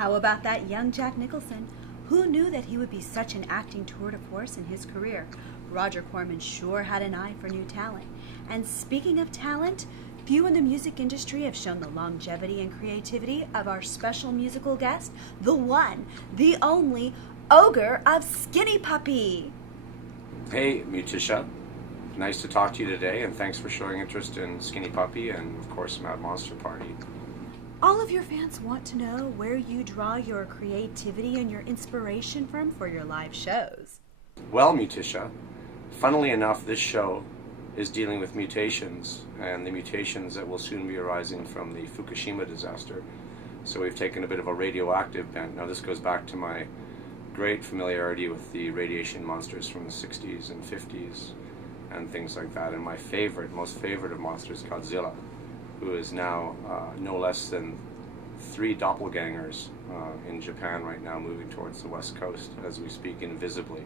How about that young Jack Nicholson? Who knew that he would be such an acting tour de force in his career? Roger Corman sure had an eye for new talent. And speaking of talent, few in the music industry have shown the longevity and creativity of our special musical guest, the one, the only, Ogre of Skinny Puppy. Hey, Muticia. Nice to talk to you today, and thanks for showing interest in Skinny Puppy and, of course, Mad Monster Party. All of your fans want to know where you draw your creativity and your inspiration from for your live shows. Well, Muticia, funnily enough, this show is dealing with mutations, and the mutations that will soon be arising from the Fukushima disaster. So we've taken a bit of a radioactive bent. Now this goes back to my great familiarity with the radiation monsters from the 60s and 50s and things like that. And my most favorite of monsters, Godzilla, who is now no less than 3 doppelgangers in Japan right now, moving towards the west coast as we speak, invisibly.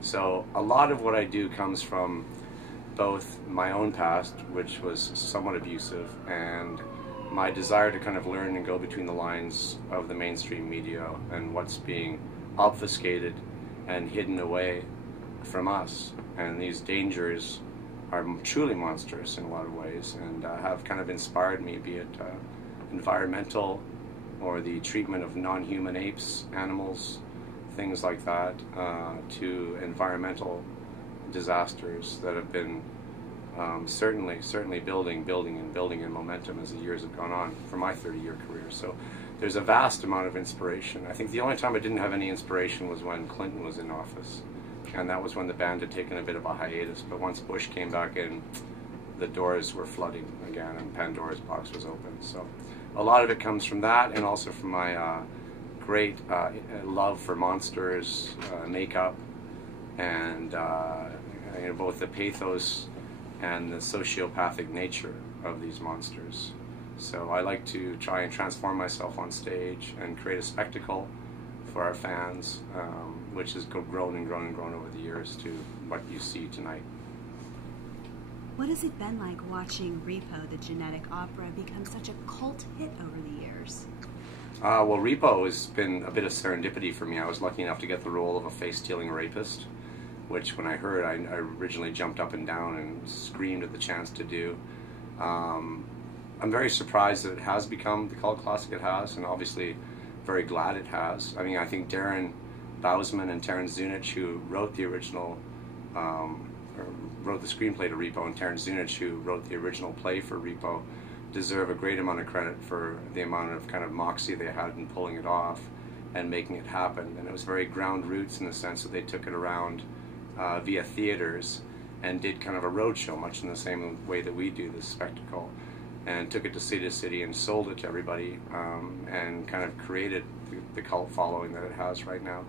So a lot of what I do comes from both my own past, which was somewhat abusive, and my desire to kind of learn and go between the lines of the mainstream media and what's being obfuscated and hidden away from us. And these dangers are truly monstrous in a lot of ways, and have kind of inspired me, be it environmental or the treatment of non-human apes, animals, things like that, to environmental disasters that have been certainly building in momentum as the years have gone on for my 30-year career. So there's a vast amount of inspiration. I think the only time I didn't have any inspiration was when Clinton was in office, and that was when the band had taken a bit of a hiatus. But once Bush came back in, the doors were flooding again, and Pandora's box was open. So a lot of it comes from that, and also from my great love for monsters, makeup, and both the pathos and the sociopathic nature of these monsters. So I like to try and transform myself on stage and create a spectacle for our fans, which has grown and grown and grown over the years to what you see tonight. What has it been like watching Repo the Genetic Opera become such a cult hit over the years? Well, Repo has been a bit of serendipity for me. I was lucky enough to get the role of a face-stealing rapist, which when I heard, I originally jumped up and down and screamed at the chance to do. I'm very surprised that it has become the cult classic it has, and obviously very glad it has. I mean, I think Darren Bousman and Terence Zunich, who wrote the original, wrote the screenplay to Repo, and Terence Zunich, who wrote the original play for Repo, deserve a great amount of credit for the amount of kind of moxie they had in pulling it off and making it happen. And it was very ground roots in the sense that they took it around via theaters and did kind of a roadshow, much in the same way that we do this spectacle, and took it to city and sold it to everybody, and kind of created the cult following that it has right now.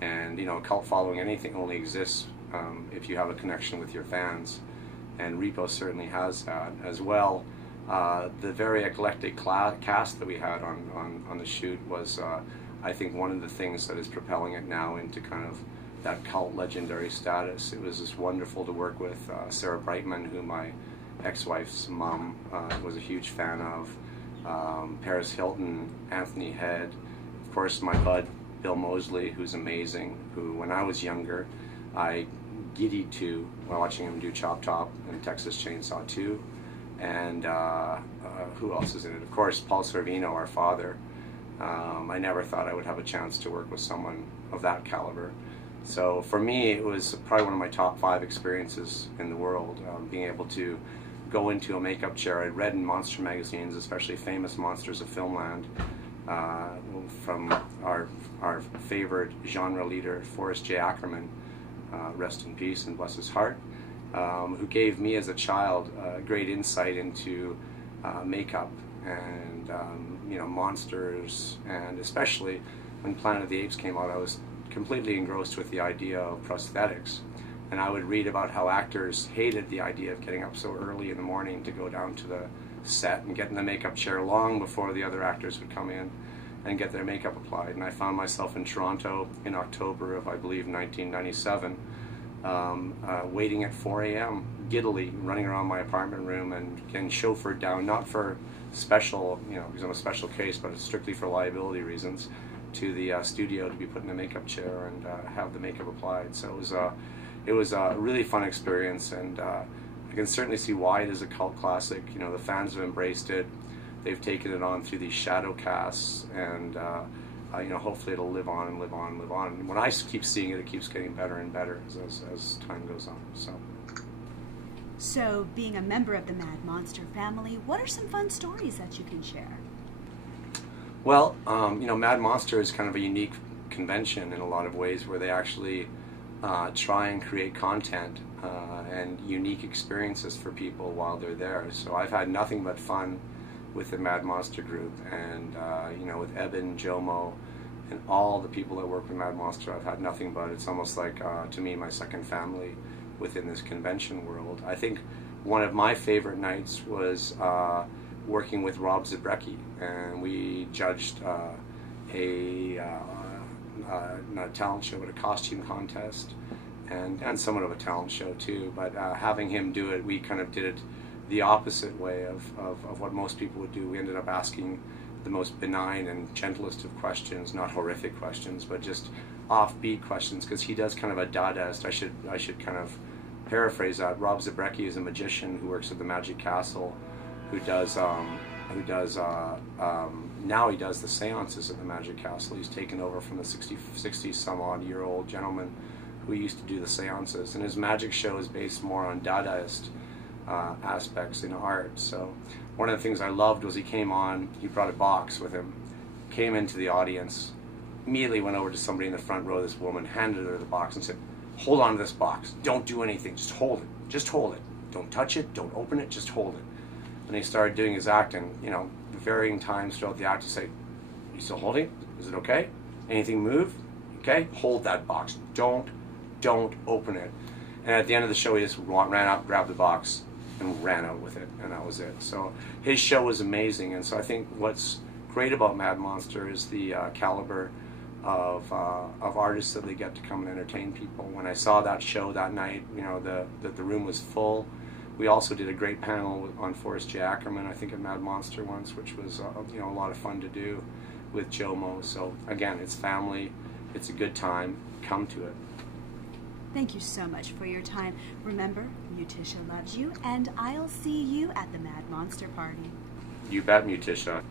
And a cult following, anything, only exists if you have a connection with your fans, and Repo certainly has that as well. The very eclectic cast that we had on the shoot was, I think, one of the things that is propelling it now into kind of that cult legendary status. It was just wonderful to work with Sarah Brightman, who my ex-wife's mom was a huge fan of, Paris Hilton, Anthony Head, of course my bud Bill Moseley, who's amazing, who when I was younger I giddied to while watching him do Chop Top and Texas Chainsaw 2, and who else is in it? Of course Paul Sorvino, our father. I never thought I would have a chance to work with someone of that caliber. So for me, it was probably one of my top 5 experiences in the world, being able to go into a makeup chair. I'd read in monster magazines, especially Famous Monsters of Filmland, from our favorite genre leader, Forrest J. Ackerman, rest in peace and bless his heart, who gave me as a child great insight into makeup and monsters, and especially when Planet of the Apes came out, I was completely engrossed with the idea of prosthetics. And I would read about how actors hated the idea of getting up so early in the morning to go down to the set and get in the makeup chair long before the other actors would come in and get their makeup applied. And I found myself in Toronto in October of, I believe, 1997, waiting at 4 a.m., giddily running around my apartment room and getting chauffeured down, not for special, because I'm a special case, but it's strictly for liability reasons, to the studio to be put in a makeup chair and have the makeup applied. So it was a really fun experience, and I can certainly see why it is a cult classic. The fans have embraced it. They've taken it on through these shadow casts, and hopefully it'll live on and live on and live on. And when I keep seeing it, it keeps getting better and better as time goes on. So, being a member of the Mad Monster family, what are some fun stories that you can share? Well, Mad Monster is kind of a unique convention in a lot of ways, where they actually try and create content and unique experiences for people while they're there. So I've had nothing but fun with the Mad Monster group, and with Eben, Jomo, and all the people that work with Mad Monster. I've had nothing but, it's almost like, to me, my second family within this convention world. I think one of my favorite nights was working with Rob Zabrecki, and we judged not a talent show, but a costume contest, and somewhat of a talent show too. But having him do it, we kind of did it the opposite way of what most people would do. We ended up asking the most benign and gentlest of questions, not horrific questions, but just offbeat questions, because he does kind of a Dadaist. I should kind of paraphrase that. Rob Zabrecki is a magician who works at the Magic Castle, who does now he does the seances at the Magic Castle. He's taken over from the 60 some odd year old gentleman who used to do the seances, and his magic show is based more on Dadaist aspects in art. So one of the things I loved was he came on, he brought a box with him, came into the audience, immediately went over to somebody in the front row, this woman, handed her the box and said, "Hold on to this box, don't do anything, just hold it, don't touch it, don't open it, just hold it." And he started doing his act, and varying times throughout the act, he said, "You still holding it? Is it okay? Anything move? Okay, hold that box, don't open it." And at the end of the show, he just ran out, grabbed the box, and ran out with it, and that was it. So his show was amazing, and so I think what's great about Mad Monster is the caliber of artists that they get to come and entertain people. When I saw that show that night, the room was full. We also did a great panel on Forrest J. Ackerman, I think, at Mad Monster once, which was a lot of fun to do with Jomo. So again, it's family, it's a good time. Come to it. Thank you so much for your time. Remember, Muticia loves you, and I'll see you at the Mad Monster party. You bet, Muticia.